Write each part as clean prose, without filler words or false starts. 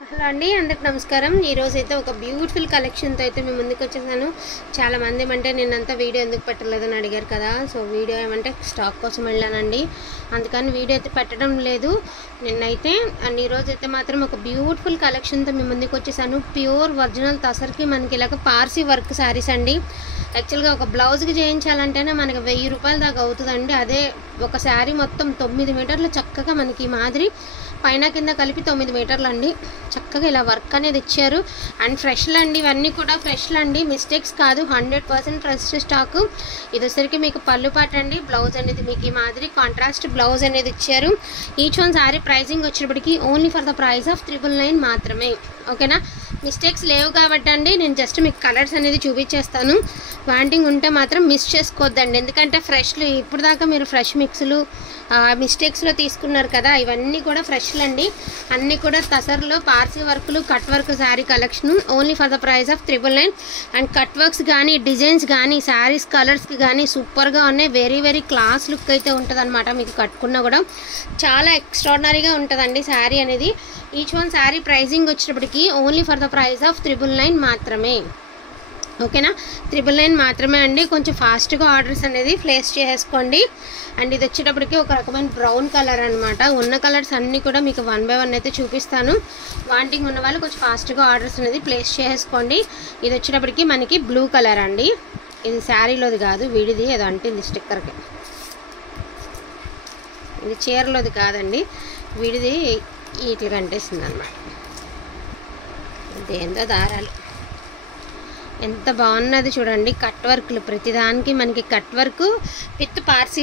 Hello అండి, అందరికి నమస్కారం. ఈరోజు అయితే ఒక బ్యూటిఫుల్ కలెక్షన్తో అయితే మేము ముందుకు వచ్చేసాను. చాలామంది ఏమంటే నిన్నంతా వీడియో ఎందుకు పెట్టలేదని అడిగారు కదా. సో వీడియో ఏమంటే స్టాక్ కోసం వెళ్ళానండి, అందుకని వీడియో అయితే పెట్టడం లేదు నిన్నైతే. అండ్ ఈరోజు అయితే మాత్రం ఒక బ్యూటిఫుల్ కలెక్షన్తో మేము ముందుకు వచ్చేసాను. ప్యూర్ ఒరిజినల్ తసర్కి మనకి ఇలాగ పార్సీ వర్క్ శారీస్ అండి. యాక్చువల్గా ఒక బ్లౌజ్కి చేయించాలంటేనే మనకి 1000 రూపాయల దాకా అవుతుందండి. అదే ఒక శారీ మొత్తం 9 మీటర్లు చక్కగా మనకి మాదిరి పైన కింద కలిపి 9 మీటర్లు అండి. చక్కగా ఇలా వర్క్ అనేది ఇచ్చారు. అండ్ ఫ్రెష్లు అండి, ఇవన్నీ కూడా ఫ్రెష్లు అండి, మిస్టేక్స్ కాదు. 100% ఫ్రెష్ స్టాకు. ఇది వచ్చరికి మీకు పళ్ళు పాట అండి. బ్లౌజ్ అనేది మీకు ఈ మాదిరి కాంట్రాస్ట్ బ్లౌజ్ అనేది ఇచ్చారు. ఈచ్ వన్ శారీ ప్రైజింగ్ వచ్చేటప్పటికి only for the price of 999 మాత్రమే. ఓకేనా, మిస్టేక్స్ లేవు కాబట్టి అండి నేను జస్ట్ మీకు కలర్స్ అనేది చూపించేస్తాను. వాంటింగ్ ఉంటే మాత్రం మిస్ చేసుకోవద్దండి, ఎందుకంటే ఫ్రెష్లు ఇప్పుడు దాకా మీరు ఫ్రెష్ మిక్స్లు మిస్టేక్స్లో తీసుకున్నారు కదా, ఇవన్నీ కూడా ఫ్రెష్లు అండి. అన్నీ కూడా తసర్లో పార్సీ వర్క్లు, cut work sari collection only for the price of 999. And cut works కానీ డిజైన్స్ కానీ శారీస్ కలర్స్కి కానీ సూపర్గా ఉన్నాయి. వెరీ వెరీ క్లాస్ లుక్ అయితే ఉంటుంది అనమాట. మీకు కట్టుకున్నా కూడా చాలా ఎక్స్ట్రాడినరీగా ఉంటుందండి శారీ అనేది. ఈచ్ వన్ శారీ ప్రైజింగ్ వచ్చేటప్పటికి only for the price of 999 మాత్రమే. ఓకేనా, 999 మాత్రమే అండి. కొంచెం ఫాస్ట్గా ఆర్డర్స్ అనేది ప్లేస్ చేసుకోండి. అండ్ ఇది వచ్చేటప్పటికి ఒక రకమైన బ్రౌన్ కలర్ అనమాట. ఉన్న కలర్స్ అన్నీ కూడా మీకు 1 by 1 అయితే చూపిస్తాను. వాంటింగ్ ఉన్న వాళ్ళు కొంచెం ఫాస్ట్గా ఆర్డర్స్ అనేది ప్లేస్ చేసుకోండి. ఇది వచ్చేటప్పటికి మనకి బ్లూ కలర్ అండి. ఇది శారీలోది కాదు, విడిది ఏదో అంటుంది స్టిక్కర్కి. ఇది చీరలోది కాదండి, విడిది వీటికి కనిపిస్తుంది అనమాట. ఇదేందో దారాలు ఎంత బాగున్నది చూడండి. కట్ వర్క్లు ప్రతిదానికి మనకి cut work with Parsi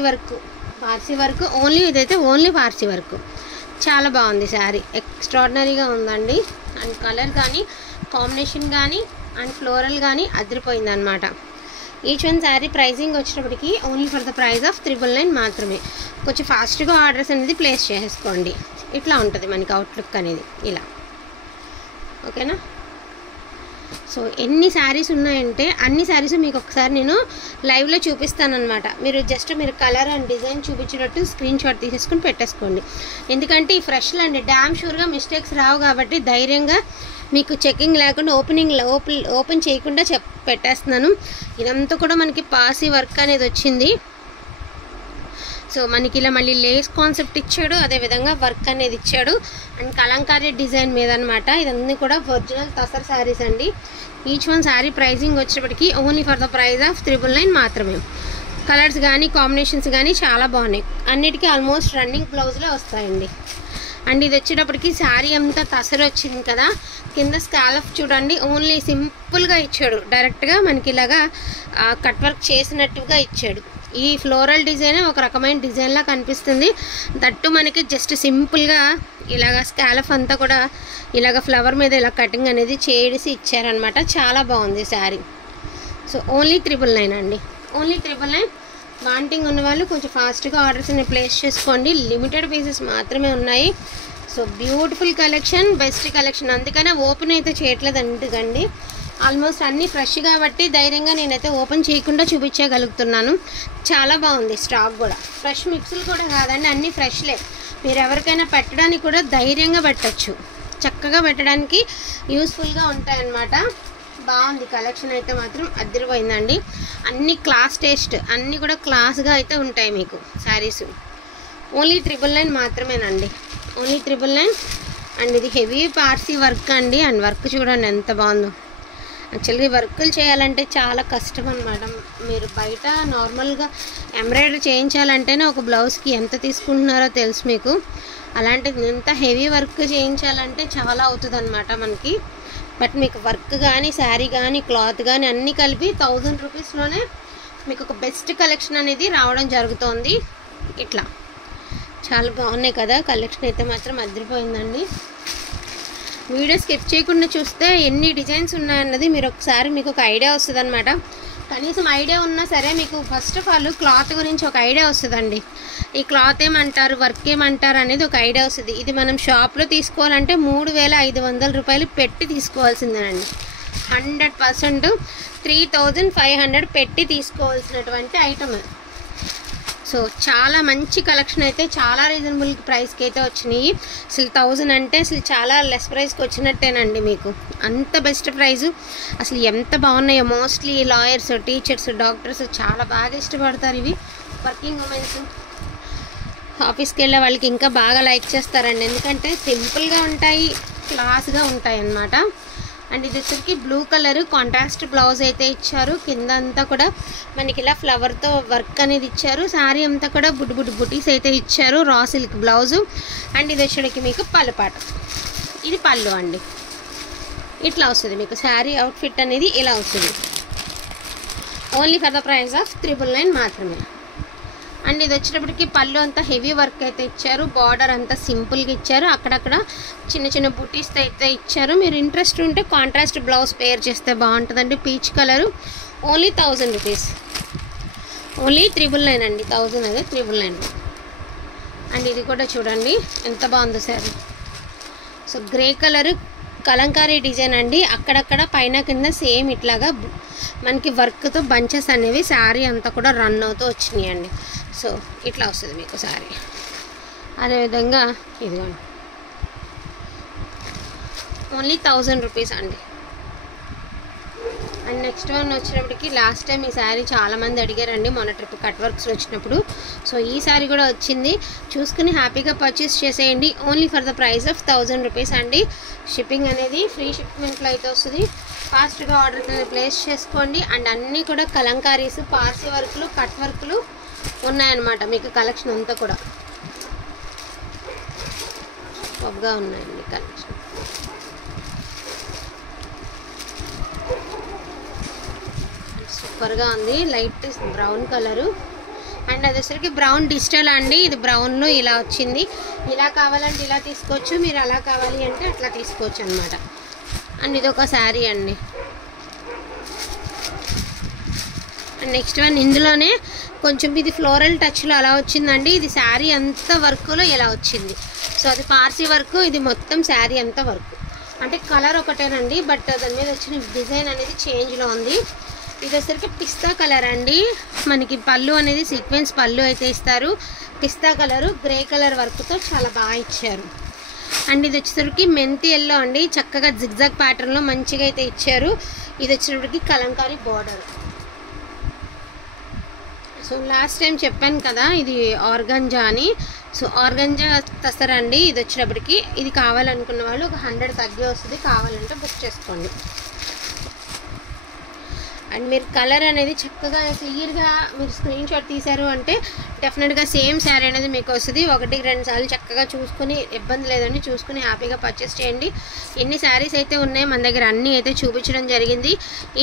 work only. ఇదైతే ఓన్లీ పార్సీ వర్క్. చాలా బాగుంది శారీ, ఎక్స్ట్రాడినరీగా ఉందండి. అండ్ కలర్ కానీ కాంబినేషన్ కానీ అండ్ ఫ్లోరల్ కానీ అదిరిపోయింది అనమాట. ఈచ్ వన్ శారీ ప్రైజింగ్ వచ్చేటప్పటికి only for the price of 999 మాత్రమే. కొంచెం ఫాస్ట్గా ఆర్డర్స్ అనేది ప్లేస్ చేసుకోండి. ఇట్లా ఉంటుంది మనకి అవుట్లుక్ అనేది ఇలా. ఓకేనా, సో ఎన్ని శారీస్ ఉన్నాయంటే అన్ని శారీస్ మీకు ఒకసారి నేను లైవ్లో చూపిస్తానమాట. మీరు కలర్ అండ్ డిజైన్ చూపించేటట్టు స్క్రీన్ షాట్ తీసేసుకుని పెట్టేసుకోండి. ఎందుకంటే ఈ ఫ్రెష్లు అండి, డ్యామ్ షూర్గా మిస్టేక్స్ రావు కాబట్టి ధైర్యంగా మీకు చెకింగ్ లేకుండా ఓపెన్ చేయకుండా పెట్టేస్తున్నాను. ఇదంతా కూడా మనకి పార్సీ వర్క్ అనేది వచ్చింది. సో మనకి ఇలా మళ్ళీ లేస్ కాన్సెప్ట్ ఇచ్చాడు, అదేవిధంగా వర్క్ అనేది ఇచ్చాడు. అండ్ కలంకారీ డిజైన్ మీద అనమాట. ఇదన్నీ కూడా ఒరిజినల్ తసర్ శారీస్ అండి. ఈచ్ వన్ శారీ ప్రైజింగ్ వచ్చేటప్పటికి only for the price of 999 మాత్రమే. కలర్స్ కానీ కాంబినేషన్స్ కానీ చాలా బాగున్నాయి. అన్నిటికీ ఆల్మోస్ట్ రన్నింగ్ బ్లౌజ్లే వస్తాయండి. అండ్ ఇది వచ్చేటప్పటికి శారీ అంతా తసరు వచ్చింది కదా, కింద స్కాలఫ్ చూడండి ఓన్లీ సింపుల్గా ఇచ్చాడు. డైరెక్ట్గా మనకి ఇలాగా కట్ వర్క్ చేసినట్టుగా ఇచ్చాడు. ఈ ఫ్లోరల్ డిజైన్ ఒక రకమైన డిజైన్లా కనిపిస్తుంది. దట్టు మనకి జస్ట్ సింపుల్గా ఇలాగ స్కాలఫ్ అంతా కూడా ఇలాగ ఫ్లవర్ మీద ఇలా కటింగ్ అనేది చేసి ఇచ్చారనమాట. చాలా బాగుంది శారీ. సో ఓన్లీ 999 అండి, ఓన్లీ 999. వాంటింగ్ ఉన్న వాళ్ళు కొంచెం ఫాస్ట్గా ఆర్డర్స్ అన్ని ప్లేస్ చేసుకోండి. లిమిటెడ్ పీసెస్ మాత్రమే ఉన్నాయి. So beautiful collection, best collection. అందుకనే ఓపెన్ అయితే చేయట్లేదు ఎందుకండి, ఆల్మోస్ట్ అన్నీ ఫ్రెష్ కాబట్టి ధైర్యంగా నేనైతే ఓపెన్ చేయకుండా చూపించగలుగుతున్నాను. చాలా బాగుంది స్టాక్ కూడా. ఫ్రెష్ మిక్స్లు కూడా కాదండి, అన్నీ ఫ్రెష్లే. మీరు ఎవరికైనా పెట్టడానికి కూడా ధైర్యంగా పెట్టచ్చు, చక్కగా పెట్టడానికి యూస్ఫుల్గా ఉంటాయన్నమాట. బాగుంది కలెక్షన్ అయితే మాత్రం అదిరిపోయిందండి. అన్ని క్లాస్ టేస్ట్, అన్నీ కూడా క్లాస్గా అయితే ఉంటాయి మీకు శారీస్. ఓన్లీ 999 మాత్రమేనండి, ఓన్లీ 999. అండ్ ఇది హెవీ పార్సీ వర్క్ అండి. అండ్ వర్క్ చూడండి ఎంత బాగుందో. యాక్చువల్గా వర్కులు చేయాలంటే చాలా కష్టం అనమాట. మీరు బయట నార్మల్గా ఎంబ్రాయిడరీ చేయించాలంటేనే ఒక బ్లౌజ్కి ఎంత తీసుకుంటున్నారో తెలుసు మీకు. అలాంటిది ఎంత హెవీ వర్క్ చేయించాలంటే చాలా అవుతుంది అనమాట మనకి. బట్ మీకు వర్క్ కానీ శారీ కానీ క్లాత్ కానీ అన్నీ కలిపి 1000 రూపీస్లోనే మీకు ఒక బెస్ట్ కలెక్షన్ అనేది రావడం జరుగుతోంది. ఇట్లా చాలా బాగున్నాయి కదా, కలెక్షన్ అయితే మాత్రం అదిరిపోయిందండి. వీడియో స్కిప్ చేయకుండా చూస్తే ఎన్ని డిజైన్స్ ఉన్నాయన్నది మీరు ఒకసారి మీకు ఒక ఐడియా వస్తుంది అనమాట. కనీసం ఐడియా ఉన్నా సరే మీకు ఫస్ట్ ఆఫ్ ఆల్ క్లాత్ గురించి ఒక ఐడియా వస్తుందండి. ఈ క్లాత్ ఏమంటారు, వర్క్ ఏమంటారు అనేది ఒక ఐడియా వస్తుంది. ఇది మనం షాప్లో తీసుకోవాలంటే 3500 రూపాయలు పెట్టి తీసుకోవాల్సిందేనండి. 100% 3500 పెట్టి తీసుకోవాల్సినటువంటి ఐటమ్. సో చాలా మంచి కలెక్షన్ అయితే చాలా రీజనబుల్ ప్రైస్కి అయితే వచ్చినాయి. అసలు 1000 అంటే అసలు చాలా లెస్ ప్రైస్కి వచ్చినట్టేనండి. మీకు అంత బెస్ట్ ప్రైజు. అసలు ఎంత బాగున్నాయో. మోస్ట్లీ లాయర్స్, టీచర్స్, డాక్టర్స్ చాలా బాగా ఇష్టపడతారు ఇవి. వర్కింగ్ ఉమెన్స్, ఆఫీస్కి వెళ్ళే వాళ్ళకి ఇంకా బాగా లైక్ చేస్తారండి. ఎందుకంటే సింపుల్గా ఉంటాయి, క్లాస్గా ఉంటాయి అన్నమాట. అండ్ ఇది వచ్చరికి బ్లూ కలర్ కాంట్రాస్ట్ బ్లౌజ్ అయితే ఇచ్చారు. కింద అంతా కూడా మనకి ఇలా ఫ్లవర్తో వర్క్ అనేది ఇచ్చారు. శారీ అంతా కూడా బుటీస్ అయితే ఇచ్చారు. Raw silk blouse. అండ్ ఇది వచ్చేటికి మీకు పళ్ళుపాట. ఇది పళ్ళు అండి. ఇట్లా వస్తుంది మీకు శారీ అవుట్ఫిట్ అనేది ఇలా వస్తుంది. Only for the price of 999 మాత్రమే. అండ్ ఇది వచ్చేటప్పటికి పళ్ళు అంతా హెవీ వర్క్ అయితే ఇచ్చారు. బార్డర్ అంతా సింపుల్గా ఇచ్చారు. అక్కడక్కడ చిన్న చిన్న బుటీస్ అయితే ఇచ్చారు. మీరు ఇంట్రెస్ట్ ఉంటే కాంట్రాస్ట్ బ్లౌజ్ పేర్ చేస్తే బాగుంటుందండి. Peach colour. Only 1000 rupees. Only 999 అండి. 1000 అదే 999. అండ్ ఇది కూడా చూడండి ఎంత బాగుందో sari. So grey colour Kalamkari design అండి. అక్కడక్కడ పైన కింద సేమ్ ఇట్లాగా మనకి వర్క్తో బంచెస్ అనేవి శారీ అంతా కూడా రన్ అవుతూ వచ్చినాయి అండి. సో ఇట్లా వస్తుంది మీకు శారీ. అదేవిధంగా ఇదిగోండి ఓన్లీ 1000 రూపీస్ అండి. అండ్ నెక్స్ట్ వన్ వచ్చినప్పటికి లాస్ట్ టైం ఈ శారీ చాలామంది అడిగారండి మొన్న ట్రిప్ కట్ వర్క్స్లో వచ్చినప్పుడు. సో ఈ శారీ కూడా వచ్చింది. చూసుకుని హ్యాపీగా పర్చేస్ చేసేయండి. Only for the price of 1000 rupees అండి. షిప్పింగ్ అనేది ఫ్రీ షిప్మెంట్లో అయితే వస్తుంది. ఫాస్ట్గా ఆర్డర్ కింద ప్లేస్ చేసుకోండి. అండ్ అన్నీ కూడా కలంకారీస్, పార్సీ వర్క్లు, కట్ వర్క్లు ఉన్నాయన్నమాట. మీకు కలెక్షన్ అంతా కూడా బాగా ఉన్నాయండి కలెక్షన్. సూపర్గా ఉంది. Light brown colour. అండ్ అదేసరికి బ్రౌన్ డిజిటల్ అండి. ఇది బ్రౌన్లో ఇలా వచ్చింది. ఇలా కావాలంటే ఇలా తీసుకోవచ్చు, మీరు అలా కావాలి అంటే అట్లా తీసుకోవచ్చు అనమాట. అండ్ ఇది ఒక శారీ అండి. అండ్ నెక్స్ట్ వన్ ఇందులోనే కొంచెం ఇది ఫ్లోరల్ టచ్లో అలా వచ్చిందండి. ఇది శారీ అంతా వర్క్లో ఇలా వచ్చింది. సో అది పార్సీ వర్క్, ఇది మొత్తం శారీ అంతా వర్క్. అంటే కలర్ ఒకటేనండి, బట్ దాని మీద వచ్చిన డిజైన్ అనేది చేంజ్లో ఉంది. ఇది వచ్చరికి పిస్తా కలర్ అండి. మనకి పళ్ళు అనేది సీక్వెన్స్ పళ్ళు అయితే ఇస్తారు. పిస్తా కలరు గ్రే కలర్ వర్క్తో చాలా బాగా ఇచ్చారు. అండ్ ఇది వచ్చేసరికి మెంతి ఎల్లో అండి. చక్కగా జిగ్జాగ్ ప్యాటర్న్లో మంచిగా అయితే ఇచ్చారు. ఇది వచ్చేటప్పటికి kalamkari border. So last time చెప్పాను కదా ఇది ఆర్గంజా అని. సో ఆర్గంజా తసరండి. ఇది వచ్చేటప్పటికి ఇది కావాలనుకున్న వాళ్ళు ఒక 100 తగ్గి వస్తుంది. కావాలంటే బుక్ చేసుకోండి. అండ్ మీరు కలర్ అనేది చక్కగా క్లియర్గా మీరు స్క్రీన్ షాట్ తీశారు అంటే డెఫినెట్గా సేమ్ శారీ అనేది మీకు వస్తుంది. 1-2 సార్లు చక్కగా చూసుకుని, ఇబ్బంది లేదని చూసుకుని హ్యాపీగా పర్చేస్ చేయండి. ఎన్ని శారీస్ అయితే ఉన్నాయి మన దగ్గర అన్నీ అయితే చూపించడం జరిగింది.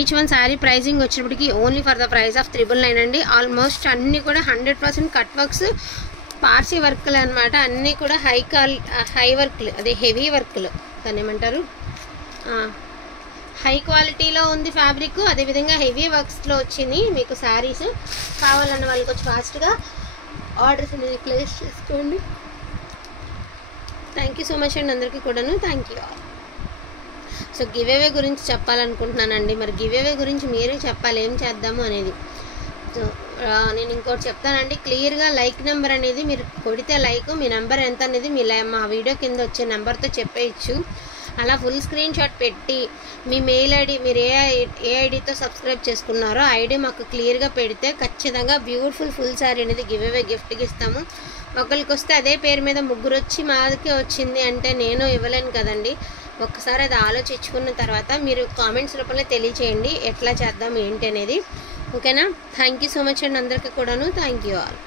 ఈచ్ వన్ శారీ ప్రైజింగ్ వచ్చేటప్పటికి only for the price of 999 అండి. ఆల్మోస్ట్ అన్నీ కూడా 100% కట్ వర్క్స్, పార్సీ వర్క్లు అనమాట. అన్నీ కూడా హై వర్క్లు, అదే హెవీ వర్క్లు, దాన్ని ఏమంటారు, హై క్వాలిటీలో ఉంది ఫ్యాబ్రిక్. అదేవిధంగా హెవీ వర్క్స్లో వచ్చింది మీకు శారీస్. కావాలన్న వాళ్ళకి వచ్చి ఫాస్ట్గా ఆర్డర్స్ అనేది ప్లేస్ చేసుకోండి. థ్యాంక్ యూ సో మచ్ అండి అందరికీ కూడాను. Thank you all. So give away గురించి చెప్పాలనుకుంటున్నానండి. మరి గివ్ అవే గురించి మీరే చెప్పాలి ఏం చేద్దాము అనేది. సో నేను ఇంకోటి చెప్తానండి. క్లియర్గా లైక్ నెంబర్ అనేది మీరు కొడితే లైక్, మీ నెంబర్ ఎంత అనేది మా వీడియో కింద వచ్చే నెంబర్తో చెప్పేయచ్చు. అలా ఫుల్ స్క్రీన్ షాట్ పెట్టి మీ మెయిల్ ఐడి, మీరు ఏ ఐడితో సబ్స్క్రైబ్ చేసుకున్నారో ఐడి మాకు క్లియర్గా పెడితే ఖచ్చితంగా బ్యూటిఫుల్ ఫుల్ శారీ అనేది గివ్ అవే గిఫ్ట్కి ఇస్తాము. ఒకరికి వస్తే అదే పేరు మీద 3 వచ్చి మాదికే వచ్చింది అంటే నేను ఇవ్వలేను కదండి. ఒక్కసారి అది ఆలోచించుకున్న తర్వాత మీరు కామెంట్స్ రూపంలో తెలియచేయండి ఎట్లా చేద్దాం ఏంటి అనేది. ఓకేనా? థ్యాంక్ యూ సో మచ్ అండి అందరికీ కూడాను. Thank you all.